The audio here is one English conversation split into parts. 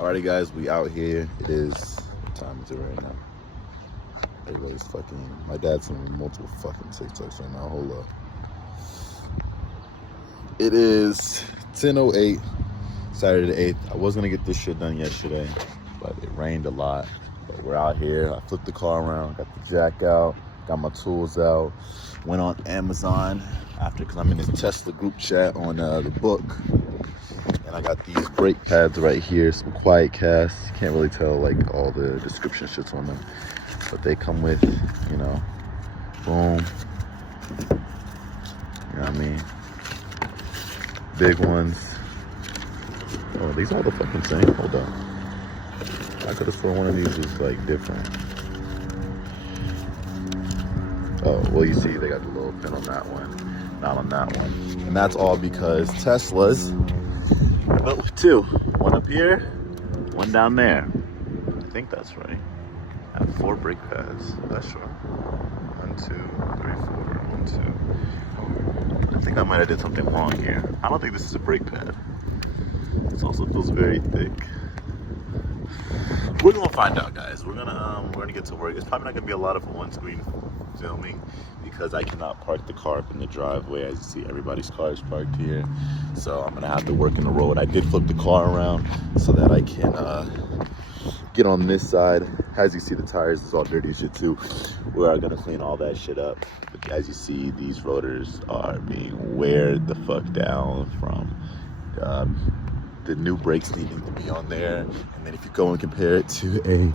Alrighty guys, we out here. It is, what time is it right now? Everybody's fucking, my dad's sending me multiple fucking TikToks right now, hold up. It is 10:08, Saturday the 8th. I was gonna get this shit done yesterday, but it rained a lot. But we're out here. I flipped the car around, got the jack out, got my tools out, went on Amazon after, cause I'm in this Tesla group chat on the book. And I got these brake pads right here, some quiet casts. You can't really tell like all the description shits on them, but they come with, you know, boom. You know what I mean? Big ones. Oh, these all the fucking same. Hold on. I could have sworn one of these was like different. Oh, well, you see, they got the little pin on that one, not on that one, and that's all because Teslas. But with two, one up here, one down there. I think that's right. I have 4 brake pads. That's right. 1, 2, 3, 4. 1, 2. I think I might have did something wrong here. I don't think this is a brake pad. This also feels very thick. We're gonna find out, guys. We're gonna get to work. It's probably not gonna be a lot of on-screen filming because I cannot park the car up in the driveway. As you see, everybody's car is parked here, so I'm gonna have to work in the road. I did flip the car around so that I can get on this side. As you see, the tires is all dirty shit too. We are gonna clean all that shit up. But as you see, these rotors are being weared the fuck down from the new brakes needing to be on there. And then if you go and compare it to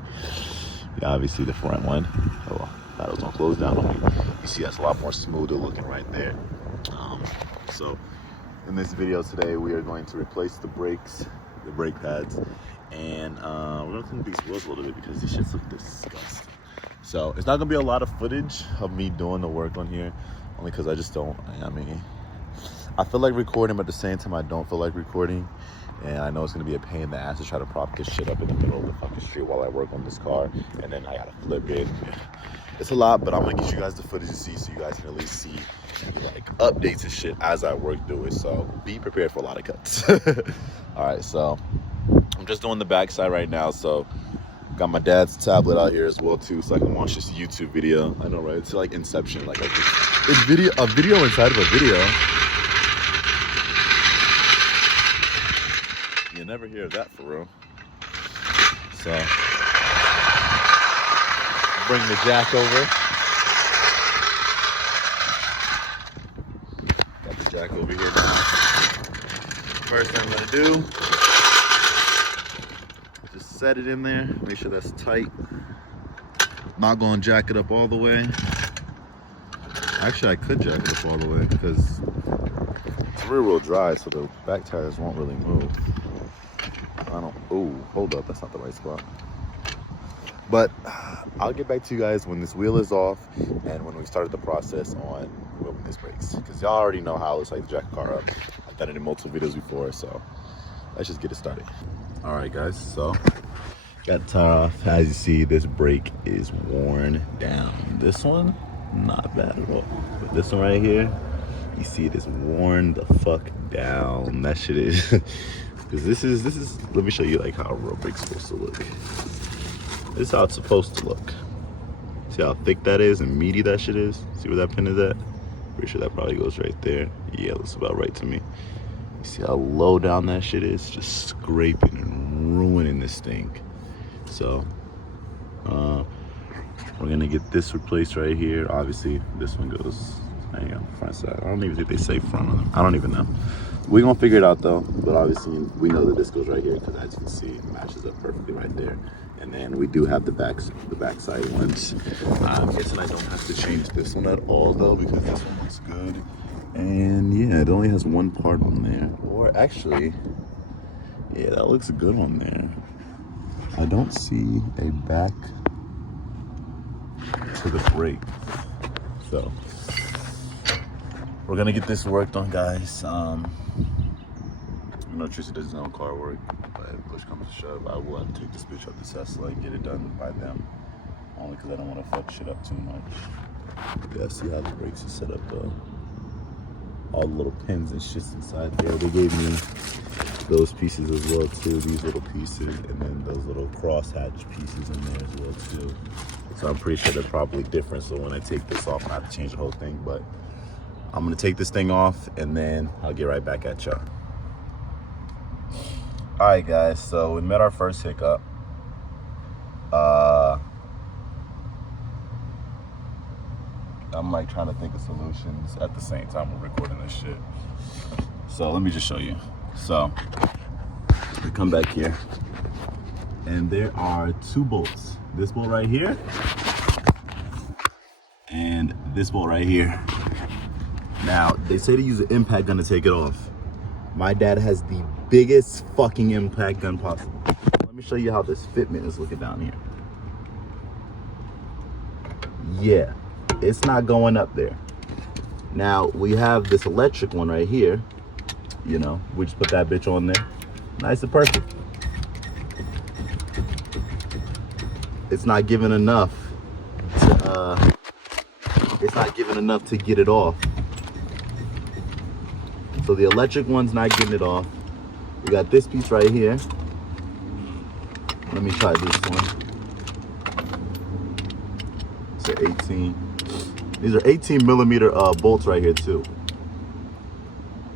obviously the front one, oh, that was gonna close down on me. You see that's a lot more smoother looking right there. So in this video today, we are going to replace the brakes, the brake pads, and we're gonna clean these wheels a little bit because these shits look disgusting. So it's not gonna be a lot of footage of me doing the work on here, only because I just don't, I feel like recording, but at the same time I don't feel like recording. And I know it's gonna be a pain in the ass to try to prop this shit up in the middle of the fucking street while I work on this car, and then I gotta flip it. It's a lot, but I'm gonna get you guys the footage to see, so you guys can at least see like updates and shit as I work through it. So be prepared for a lot of cuts. All right, so I'm just doing the backside right now. So got my dad's tablet out here as well too, so I can watch this YouTube video. I know, right? It's like Inception, like a video inside of a video. You never hear of that for real. So, bring the jack over. Got the jack over here now. First thing I'm gonna do, just set it in there, make sure that's tight. Not gonna jack it up all the way. Actually, I could jack it up all the way because it's rear-wheel drive, so the back tires won't really move. Oh, hold up, that's not the right spot. But I'll get back to you guys when this wheel is off and when we started the process on removing these brakes, because y'all already know how it looks like to jack a car up. I've done it in multiple videos before, so let's just get it started. All right, guys, so got the tire off. As you see, this brake is worn down. This one, not bad at all. But this one right here, you see it is worn the fuck down. That shit is... Because this is, let me show you like how a real brake's supposed to look. This is how it's supposed to look. See how thick that is and meaty that shit is? See where that pin is at? Pretty sure that probably goes right there. Yeah, looks about right to me. You see how low down that shit is? Just scraping and ruining this thing. So, we're gonna get this replaced right here. Obviously, this one goes, hang on, front side. I don't even think they say front on them. I don't even know. We're gonna figure it out though, but obviously we know that this goes right here because as you can see, it matches up perfectly right there. And then we do have the backside ones. I'm guessing I don't have to change this one at all though because this one looks good. And yeah, it only has one part on there. Or actually, yeah, that looks good on there. I don't see a back to the brake. So we're gonna get this worked on, guys. I know Tracy does his own car work, but if push comes to shove, I will have to take this bitch up to Tesla and get it done by them. Only because I don't want to fuck shit up too much. Yeah, see how the brakes are set up though. all the little pins and shits inside there. They gave me those pieces as well too, these little pieces, and then those little crosshatch pieces in there as well too. So I'm pretty sure they're probably different, so when I take this off, I have to change the whole thing. But I'm gonna take this thing off and then I'll get right back at y'all. All right guys, so we met our first hiccup. I'm like trying to think of solutions at the same time we're recording this shit. So let me just show you. So we come back here and there are two bolts. This bolt right here and this bolt right here. Now they say to use an impact gun to take it off. My dad has the biggest fucking impact gun possible. Let me show you how this fitment is looking down here. Yeah, it's not going up there. Now we have this electric one right here. You know, we just put that bitch on there. Nice and perfect. It's not giving enough to get it off. So the electric one's not getting it off. We got this piece right here. Let me try this one. It's an 18. These are 18 millimeter bolts right here too.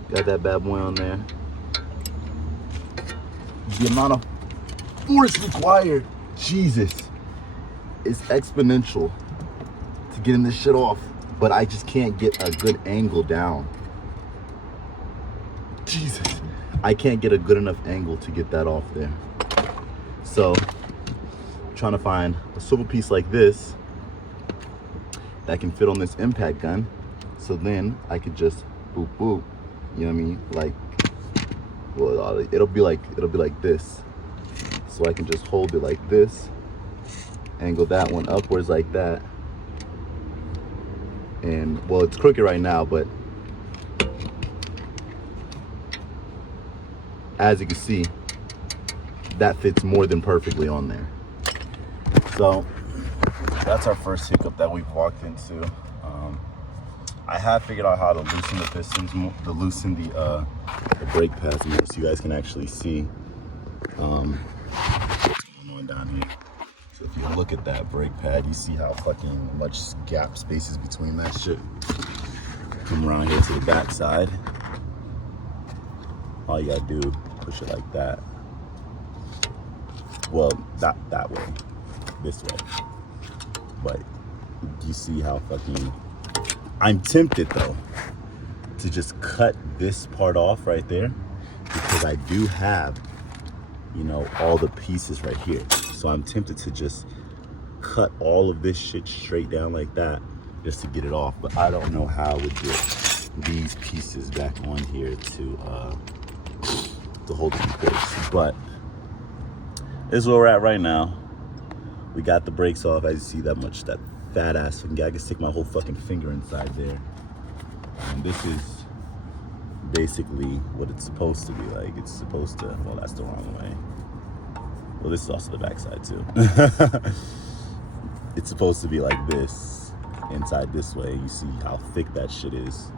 Got that bad boy on there. The amount of force required, Jesus, is exponential to getting this shit off. But I just can't get a good angle down. Jesus, I can't get a good enough angle to get that off there. So, I'm trying to find a swivel piece like this that can fit on this impact gun. So then I could just boop boop. You know what I mean? Like, well, it'll be like this. So I can just hold it like this, angle that one upwards like that. And well, it's crooked right now, but as you can see, that fits more than perfectly on there. So that's our first hiccup that we've walked into. I have figured out how to loosen the pistons, to loosen the brake pads more, so you guys can actually see what's going on down here. So if you look at that brake pad, you see how fucking much gap space is between that shit. Come around here to the back side. All you gotta do, push it like that. Well, not that way, this way. But you see how fucking, I'm tempted though to just cut this part off right there, because I do have, you know, all the pieces right here. So I'm tempted to just cut all of this shit straight down like that just to get it off. But I don't know how I would get these pieces back on here to hold it in place. But this is where we're at right now. We got the brakes off. As you see, that fat ass fucking guy, I can stick my whole fucking finger inside there. And this is basically what it's supposed to be like. It's supposed to, well, that's the wrong way. Well, this is also the backside too. It's supposed to be like this, inside this way. You see how thick that shit is.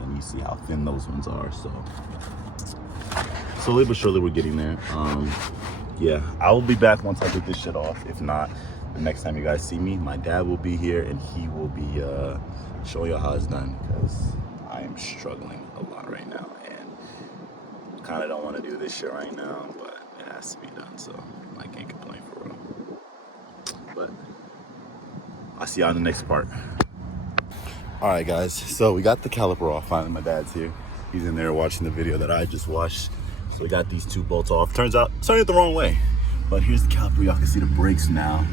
And you see how thin those ones are, so. Slowly but surely we're getting there. Yeah, I will be back once I get this shit off. If not, the next time you guys see me, my dad will be here and he will be showing you how it's done, because I am struggling a lot right now and kind of don't want to do this shit right now, but it has to be done, so I can't complain for real. But I'll see you on the next part. All right, guys, so we got the caliper off. Finally, my dad's here. He's in there watching the video that I just watched. So we got these two bolts off. Turns out, turning it the wrong way. But here's the caliper. Y'all can see the brakes now.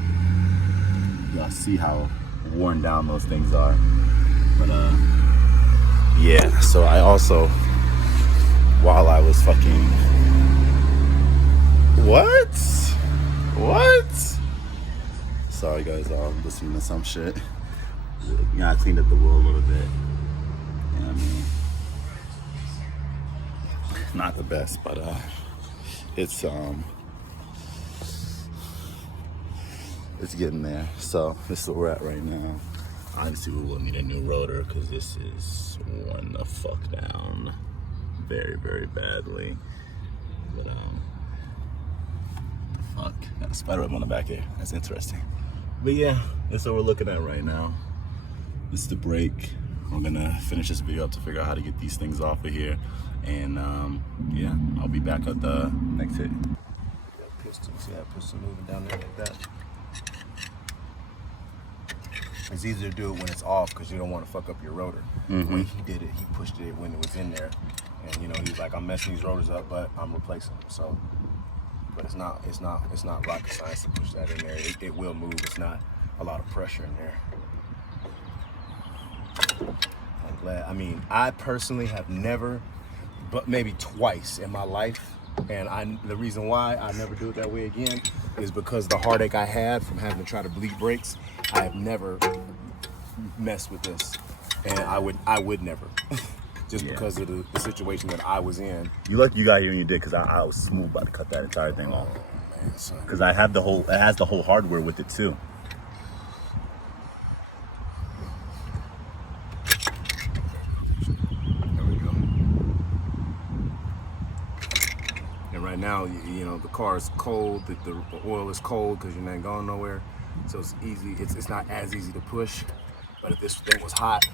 Y'all see how worn down those things are. But yeah, so I also, while I was fucking, what? Sorry guys, I'm listening to some shit. Yeah, I cleaned up the wheel a little bit. You know what I mean? Not the best, but it's getting there. So this is where we're at right now. Honestly, we will need a new rotor because this is worn the fuck down very, very badly. But fuck, got a spider web on the back here. That's interesting. But yeah, that's what we're looking at right now. This is the brake. We're gonna finish this video up to figure out how to get these things off of here, and yeah, I'll be back at the next hit. Piston, see that piston moving down there like that? It's easier to do it when it's off because you don't want to fuck up your rotor. The way he did it, he pushed it when it was in there, and you know he's like, I'm messing these rotors up, but I'm replacing them. So, but it's not rocket science to push that in there. It will move. It's not a lot of pressure in there. I'm glad. I mean, I personally have never, but maybe twice in my life, and the reason why I never do it that way again is because the heartache I had from having to try to bleed brakes. I have never messed with this, and I would never, just because of the situation that I was in. You lucky you got here when you did, because I was smooth about to cut that entire thing off. Because I have it has the whole hardware with it too. There we go. And right now, you know, the car is cold, the oil is cold because you're not going nowhere. So it's easy, it's not as easy to push, but if this thing was hot,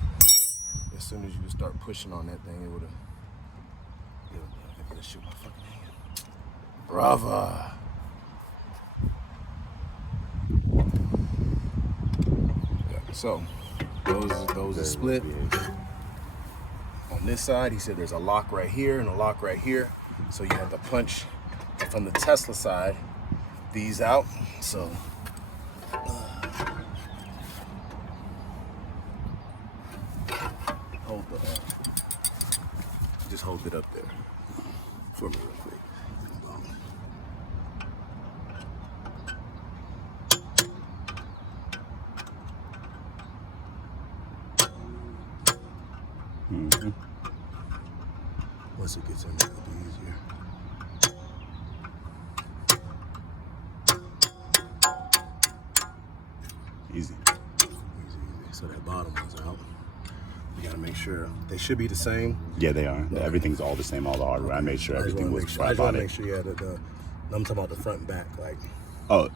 as soon as you would start pushing on that thing, it would have shoot my fucking hand. Brava. Yeah, so those are split. On this side, he said there's a lock right here and a lock right here. So you have to punch from the Tesla side these out. So just hold it up there for me real quick. Once it gets in there, it'll be easier. Easy. So that bottom one's out. You gotta make sure they should be the same. Yeah, they are. Okay. Everything's all the same, all the hardware. I made sure everything was I just want to make sure, yeah, I'm talking about the front and back, like. Oh,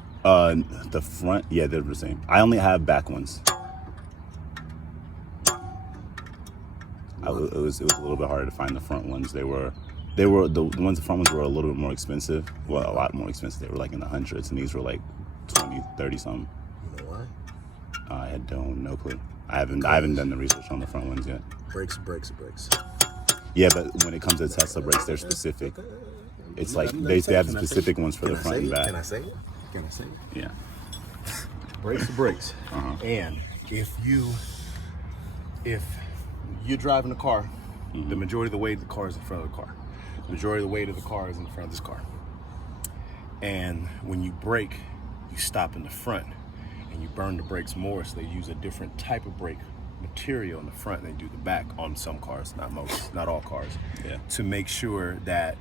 the front, yeah, they're the same. I only have back ones. It was a little bit harder to find the front ones. The ones the front ones were a little bit more expensive. Well, a lot more expensive. They were like in the hundreds, and these were like 20, 30 something. You know why? I don't no clue. I haven't done the research on the front ones yet. Brakes. Yeah, but when it comes to Tesla brakes, they're specific. It's like they have specific ones for the front and back. Can I say it? Yeah. Brakes. And if you're driving a car, the majority of the weight of the car is in front of the car. The majority of the weight of the car is in front of this car. And when you brake, you stop in the front and you burn the brakes more, so they use a different type of brake material in the front than they do the back on some cars, not all cars, to make sure that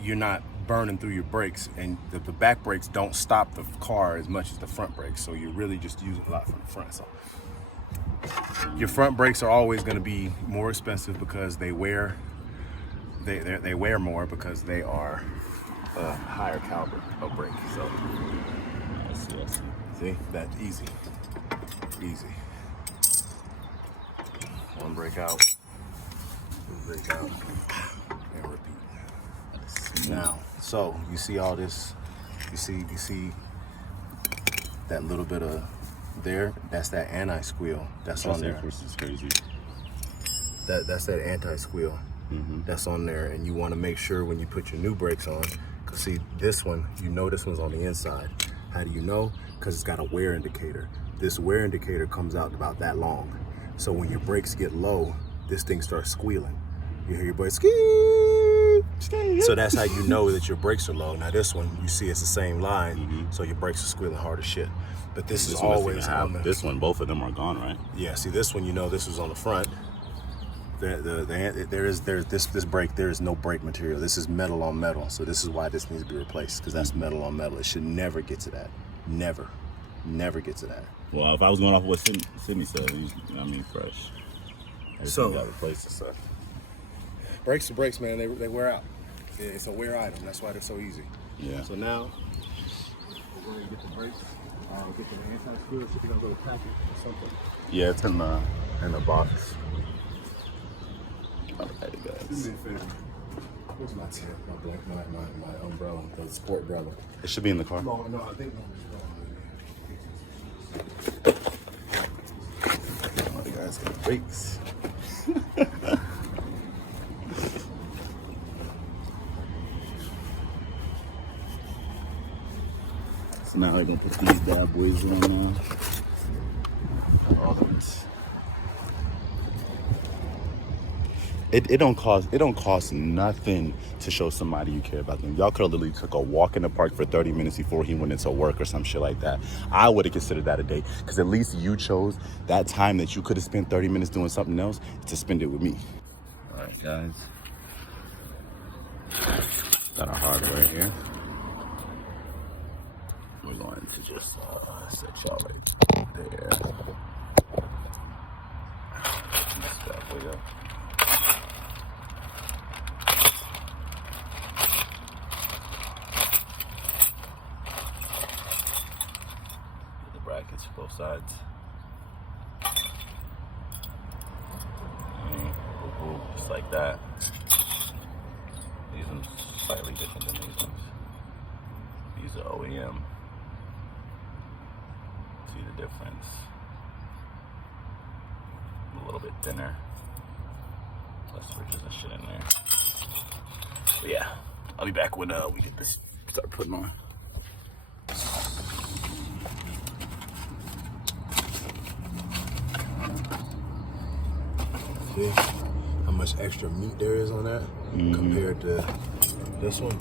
you're not burning through your brakes, and the back brakes don't stop the car as much as the front brakes, so you're really just using a lot from the front. So your front brakes are always going to be more expensive because they wear more because they are a higher caliber of brake. So see, that's easy. One brake out, two brake out, and repeat. Now, so you see all this, you see that little bit of there, that's that anti-squeal that's on there. Is crazy. That's that anti-squeal that's on there, and you want to make sure when you put your new brakes on, because see this one, you know this one's on the inside. How do you know? Because it's got a wear indicator. This wear indicator comes out about that long. So when your brakes get low, this thing starts squealing. You hear your brakes squeal. So that's how you know that your brakes are low. Now this one, you see it's the same line, so your brakes are squealing hard as shit. But this is always on the... This one, both of them are gone, right? Yeah, see this one, you know this was on the front. This brake, there is no brake material. This is metal on metal. So this is why this needs to be replaced, because that's metal on metal. It should never get to that. Never. Never get to that. Well, if I was going off of what Sydney said, fresh. So- got replaced and stuff. Brakes are brakes, man. They wear out. It's a wear item. That's why they're so easy. Yeah. So now we're going to get the brakes. Get the anti-skid. So we're going to go pack it or something. Yeah, it's in the box. Alright, Do guys. me a favor. Where's my tip? My umbrella, the sport umbrella. It should be in the car. No, I think Oh, the guys got brakes. So now we're gonna put these bad boys on now. All of it. It don't cost nothing to show somebody you care about them. Y'all could have literally took a walk in the park for 30 minutes before he went into work or some shit like that. I would have considered that a date, because at least you chose that time that you could have spent 30 minutes doing something else to spend it with me. All right, guys. Got our hardware here. We're going to just set y'all right there. This bad boy up. The brackets for both sides. Just like that. These ones slightly different than these ones. These are OEM. See the difference? A little bit thinner. Less ridges and shit in there. But yeah, I'll be back when we get this start putting on. see how much extra meat there is on that compared to this one.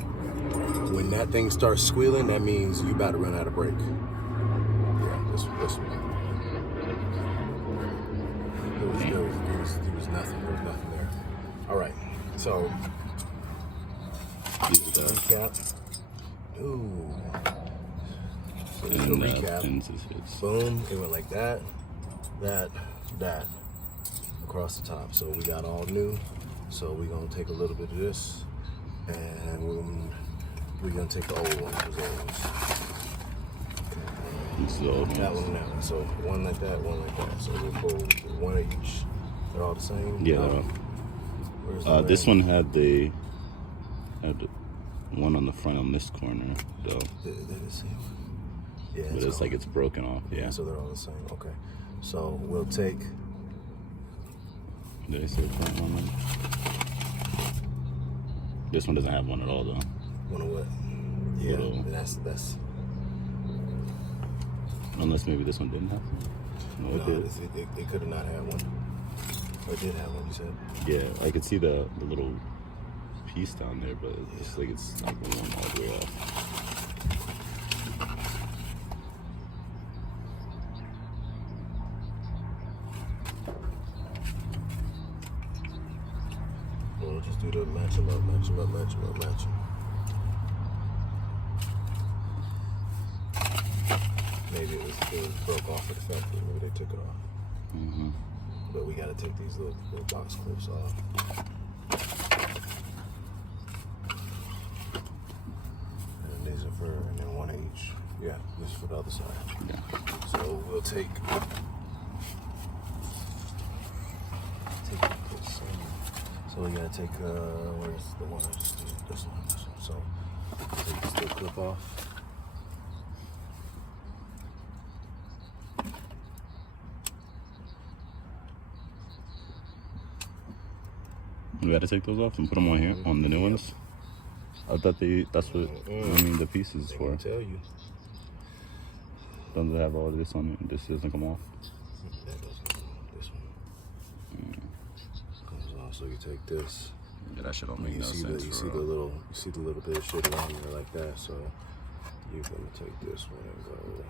When that thing starts squealing, that means you about to run out of brake. Yeah, this one. There was nothing. There was nothing there. All right, so recap. Ooh. So this is the recap. Boom, it went like that, that, across the top. So we got all new. So we're gonna take a little bit of this, and we're gonna take the old one. So That one and that one. So one like that, one like that. So we'll pull one of each. They're all the same? yeah, No. Where's the this ring? one had the one on the front on this corner though, They're the same one. Yeah, but it's like it's broken off. Yeah. so they're all the same. Okay. So we'll take. Did I say front one? Then? This one doesn't have one at all though. One of what? Yeah, Little- that's. Unless maybe this one didn't have one. No, it No, did. it could have not had one. Or it did have one, you said? Yeah, I could see the little piece down there, but it's like it's not going all the way off. We'll just do the match them up. Maybe it was broke off at the factory. Maybe they took it off. Mm-hmm. But we gotta take these little box clips off. And these are and then one each. Yeah, this is for the other side. Yeah. So we'll take this. So we gotta take where's the one I just did? This one. So take this little clip off. We got to take those off and put them on here on the new ones. I thought that's what the pieces is They for. gonna tell you. Doesn't it have all of this on it? This doesn't come off. That doesn't come off. This one comes off. So you take this. Yeah, that shit don't make You no see sense. you for see real. the little bit of shit around there like that. So you're gonna take this one and go.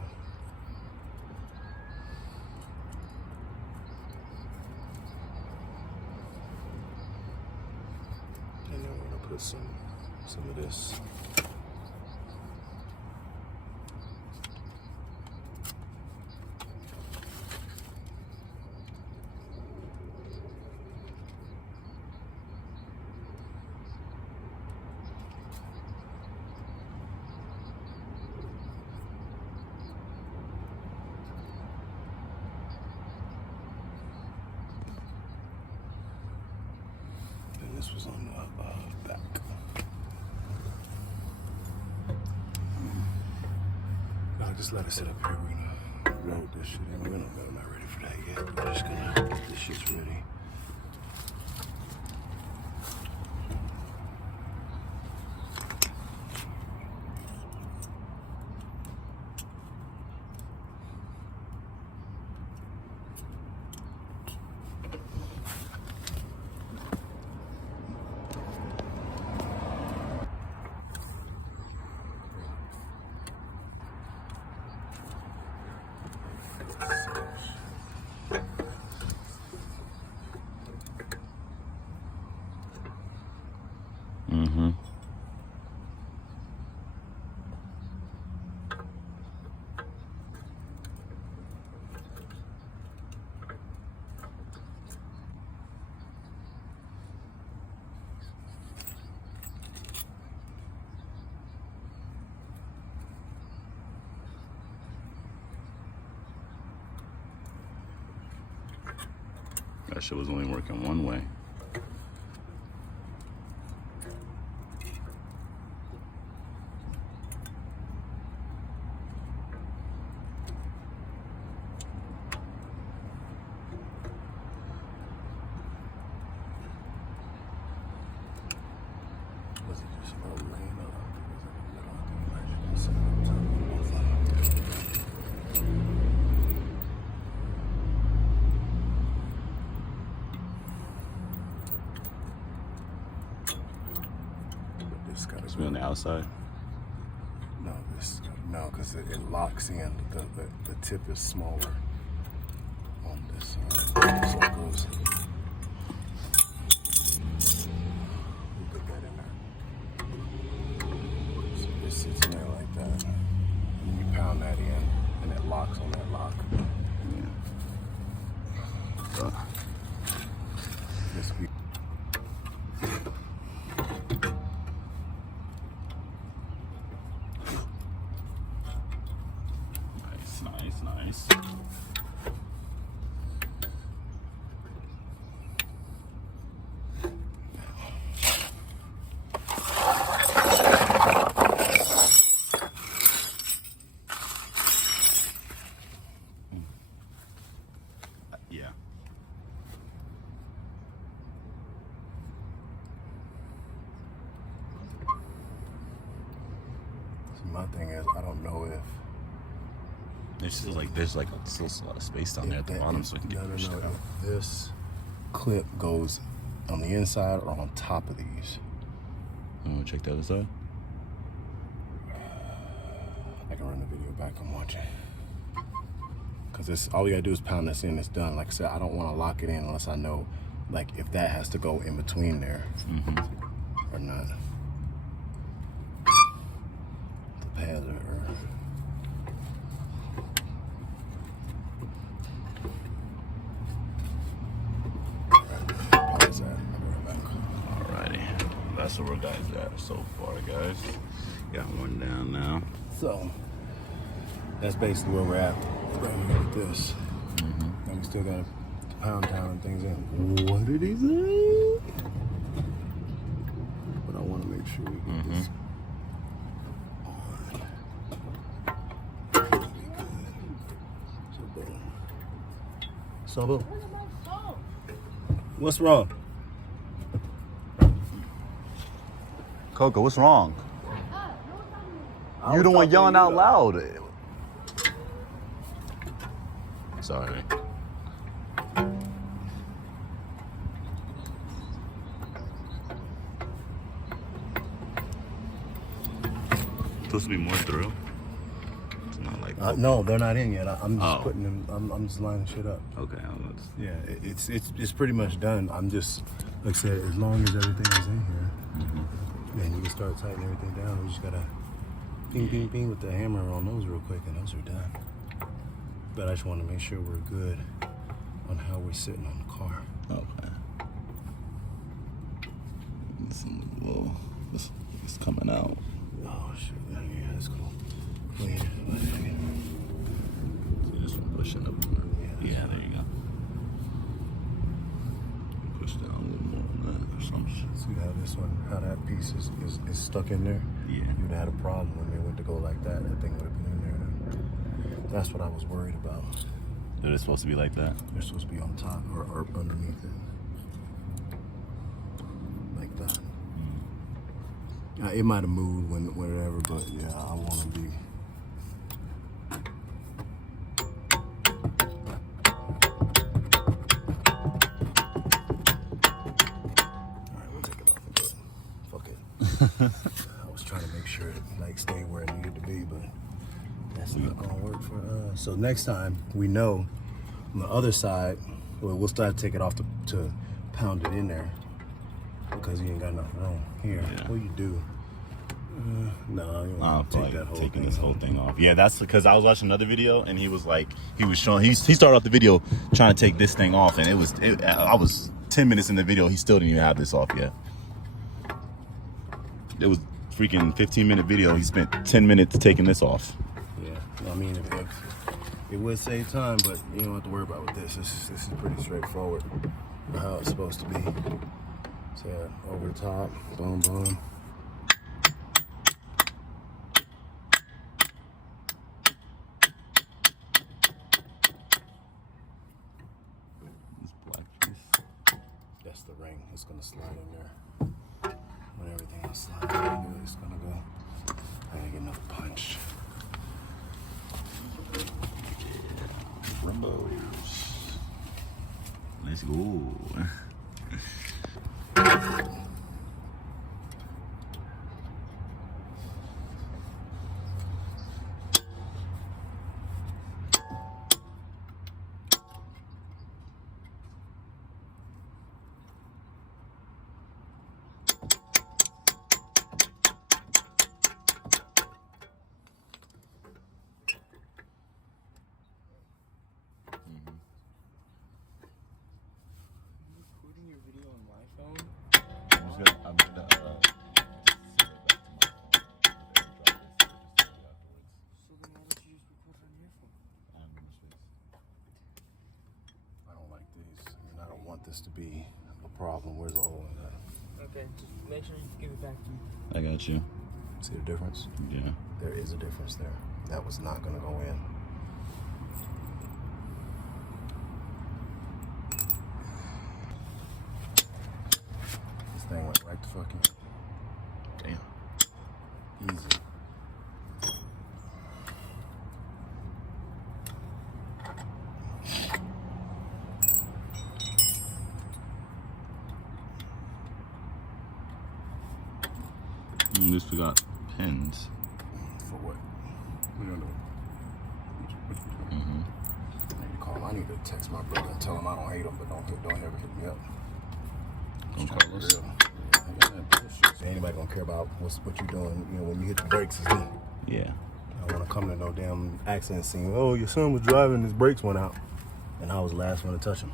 And then we're gonna put some of this. this was on the back. No, just let it sit up here. We're gonna load this shit in. We're not ready for that yet. We're just gonna get this shit's ready. Mm-hmm. That shit was only working one way. Was it just a lane or was it a middle? This gotta It's on the outside. No, because it locks in. The tip is smaller on this side. So it goes. We'll put that in there. So it sits in there like that. And you pound that in, and it locks on that lock. Yeah. This we. Nice. Yeah. So my thing is, I don't know if. There's still a lot of space down there at the bottom, so we can get pushed out. If this clip goes on the inside or on top of these. Check the other side. I can run the video back and watch it. Cause this, all we gotta do is pound this in. It's done. Like I said, I don't want to lock it in unless I know, like, if that has to go in between there or not. The pads are. Alrighty, that's where we're guys at so far, guys. Got one down now. So that's basically where we're at right here with this. And we still got to pound things in. What did he say? But I want to make sure we get this on. So boom. So boom. What's wrong? Coco, what's wrong? You're the one yelling out loud. Sorry. Supposed to be more through. It's not like no, they're not in yet. I'm just Oh. putting them. I'm just lining shit up. okay. Yeah, it's pretty much done. I'm just, like I said, as long as everything is in here, then you can start tightening everything down. We just gotta ping, ping, ping with the hammer on those real quick, and those are done. But I just want to make sure we're good on how we're sitting on the car. Okay. It's coming out. Oh shit! Yeah, that's cool. Wait, So just pushing up. Yeah, there you go. Push down a little more. See how this one, how that piece is stuck in there? Yeah. You'd have had a problem when they went to go like that. That thing would have been in there. That's what I was worried about. They're supposed to be like that? They're supposed to be on top or underneath it. Like that. It might have moved whenever, but yeah, I want to be. Alright, we'll take it off and do it. Fuck it. I was trying to make sure it like stayed where it needed to be, but that's not gonna work for us. So next time we know on the other side, well, we'll start to take it off to pound it in there because you ain't got enough room here. Yeah. What you do? No, you want to take that whole taking thing this whole off. thing off. Yeah, that's because I was watching another video and he was like, he started off the video trying to take this thing off, and I was 10 minutes in the video, he still didn't even have this off yet. It was freaking 15-minute video. He spent 10 minutes taking this off. Yeah, I mean, it would save time, but you don't have to worry about with this. This is pretty straightforward for how it's supposed to be. So yeah, over the top, boom, boom. This black piece. That's the ring. It's gonna slide in there. When everything else slides in, it's gonna go. I gotta get enough punch. Rimbos. Let's go. Recording your video on my phone? I'm gonna send it back to my phone. So then why don't you just record on your phone? I don't like these, and I don't want this to be a problem. Where's the old one at? Okay, just make sure you give it back to me. I got you. See the difference? Yeah. There is a difference there. That was not gonna go in. This thing went right to fucking Damn. easy. This we got pins. For what? We don't know. Mm-hmm. I need to call him. I need to text my brother and tell him I don't hate him, but don't ever hit me up. Don't Trying to call be us. real. Yeah, bullshit. So anybody gonna care about what you're doing? You know, when you hit the brakes, it's me. Yeah. I don't want to come to no damn accident scene. Oh, your son was driving, his brakes went out, and I was the last one to touch him.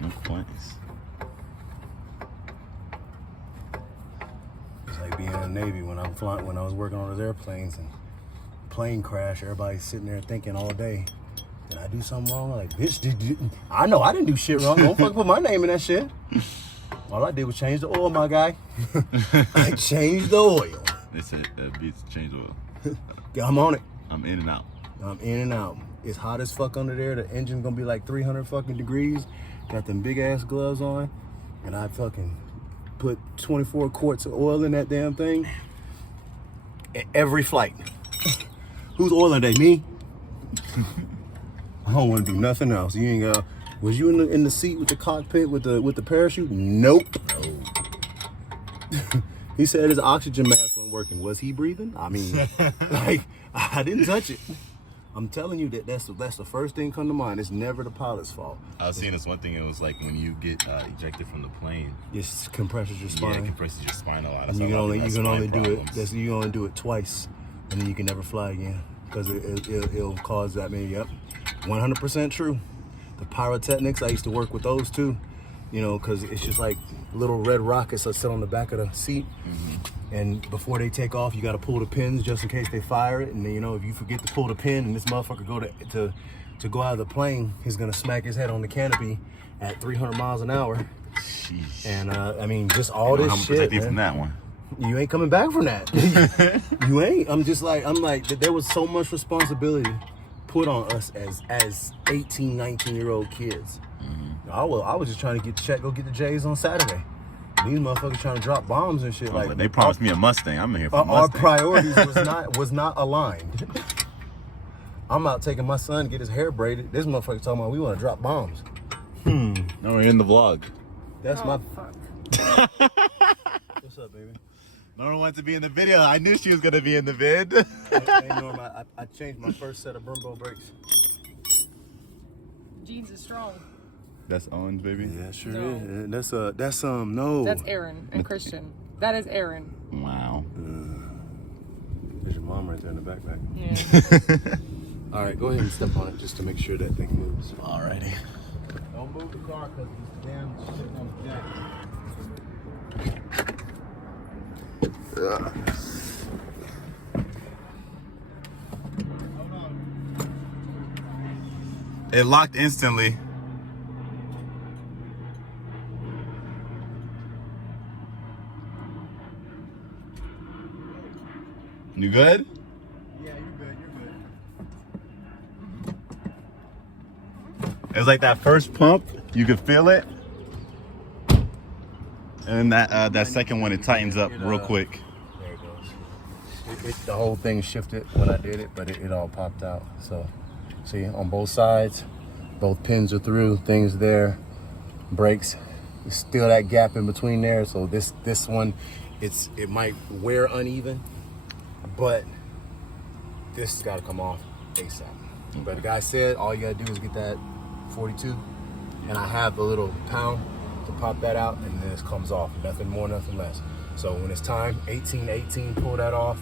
No points. It's like being in the Navy when I'm flying, when I was working on those airplanes and plane crash. Everybody's sitting there thinking all day, did I do something wrong? Like, bitch, I know I didn't do shit wrong. Don't fucking put my name in that shit. All I did was change the oil, my guy. I changed the oil. They said beats change oil. I'm on it. I'm in and out. I'm in and out. It's hot as fuck under there. The engine's gonna be like 300 fucking degrees. Got them big ass gloves on, and I fucking put 24 quarts of oil in that damn thing. Every flight. Who's oiling that? Me? I don't want to do nothing else. You ain't got. Was you in the seat with the cockpit with the parachute? Nope. He said his oxygen mask wasn't working. Was he breathing? I mean, like, I didn't touch it. I'm telling you that's the first thing come to mind. It's never the pilot's fault. I was seeing this one thing. It was like when you get ejected from the plane. It compresses your spine. Yeah, it compresses your spine a lot. And you can only do it. You only do it twice, and then you can never fly again because it'll cause that many. Yep, 100% true. The pyrotechnics, I used to work with those too. You know, because it's just like little red rockets that sit on the back of the seat. Mm-hmm. And before they take off, you got to pull the pins just in case they fire it. And then, you know, if you forget to pull the pin and this motherfucker go to to go out of the plane, he's gonna smack his head on the canopy at 300 miles an hour. Sheesh. And I mean, just all this I'm shit, protecting you man. from that one. You ain't coming back from that. You ain't. I'm like, there was so much responsibility put on us as 18, 19-year-old kids. Mm-hmm. I was just trying to go get the J's on Saturday. These motherfuckers trying to drop bombs and shit. Like they promised me a Mustang. I'm in here for a our Mustang. priorities was not aligned. I'm out taking my son to get his hair braided. This motherfucker talking about we want to drop bombs. No, we're in the vlog. That's my. Fuck. What's up, baby? Norma wants to be in the video. I knew she was gonna be in the vid. Hey, Norma, I changed my first set of Brembo brakes. Jeans is strong. That's Owens, baby. Yeah, sure No. is. That's no. That's Aaron and Christian. That is Aaron. Wow. There's your mom right there in the backpack. Yeah. All right, go ahead and step on it just to make sure that thing moves. Alrighty. Don't move the car because this damn shit on the jack. It locked instantly. You good? Yeah, you're good. You're good. It was like that first pump, you could feel it. And that second one, it tightens up real quick. There it goes. The whole thing shifted when I did it, but it all popped out. So, see, on both sides, both pins are through, things there, brakes. There's still that gap in between there. So this one, it might wear uneven, but this has got to come off ASAP. But the guy said all you gotta do is get that 42, and I have the little pound to pop that out, and then it comes off. Nothing more, nothing less. So when it's time, 18, pull that off.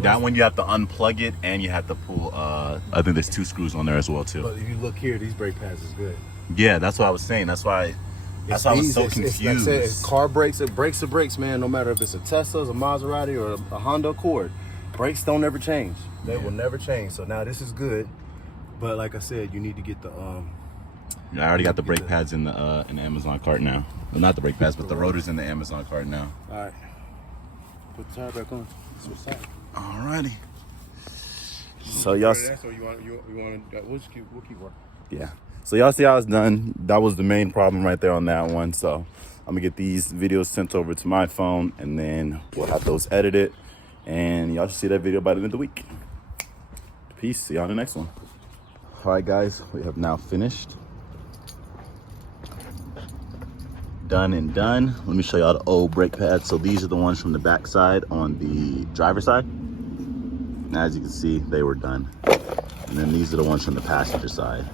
That one you have to unplug it and you have to pull, I think there's 2 screws on there as well too. But if you look here, these brake pads is good. Yeah, that's what I was saying. That's why I was so confused. Like I said, it's car brakes, brakes are brakes, man. No matter if it's a Tesla, a Maserati, or a Honda Accord, brakes don't ever change. They will never change. So now this is good, but like I said, you need to get the I already got the brake pads in the Amazon cart now. Well, not the brake pads, but the rotors in the Amazon cart now. All right, put the tire back on. Switch side. Alrighty. So y'all. So you want we'll keep working. Yeah. So y'all see how it's done. That was the main problem right there on that one. So I'm gonna get these videos sent over to my phone, and then we'll have those edited, and y'all should see that video by the end of the week. Peace. See y'all in the next one. All right, guys, we have now finished. Done and done. Let me show y'all the old brake pads. So these are the ones from the back side on the driver's side. As you can see, they were done. And then these are the ones from the passenger side.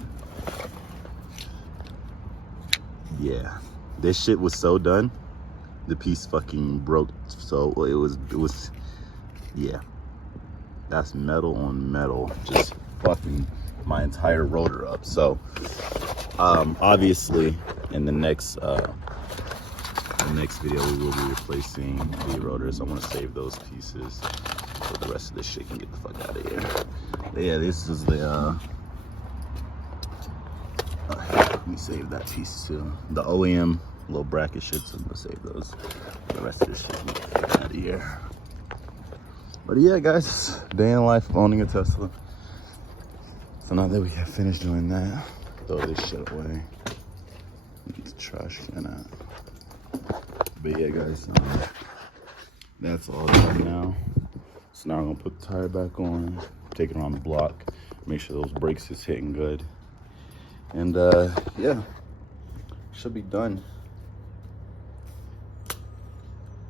Yeah, this shit was so done. The piece fucking broke. So it was, yeah. That's metal on metal, just fucking my entire rotor up. So, obviously, in the next video, we will be replacing the rotors. I want to save those pieces so the rest of this shit can get the fuck out of here. But yeah, this is the. Let me save that piece too. The OEM little bracket shits. I'm gonna save those. The rest of this shit can get the fuck out of here. But yeah, guys, day in the life of owning a Tesla. So now that we have finished doing that, throw this shit away. Get the trash can out. But yeah, guys, that's all done now. So now I'm gonna put the tire back on, take it around the block, make sure those brakes is hitting good. And yeah, should be done.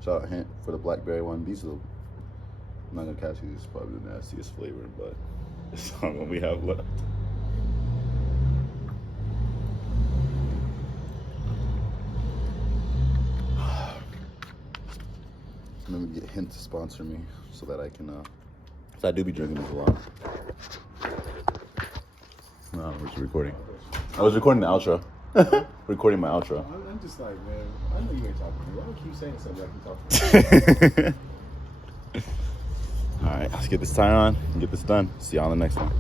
Shout out hint for the blackberry one. These are, I'm not gonna catch you, this is probably the nastiest flavor, but it's not what we have left. Let me get Hint to sponsor me so that I can, so I do be drinking this a lot. No, we're just recording. I was recording the outro. Recording my outro. I'm just like, man, I know you ain't talking to me. Why do you keep saying something like you talking to me? All right, let's get this tire on and get this done. See y'all on the next one.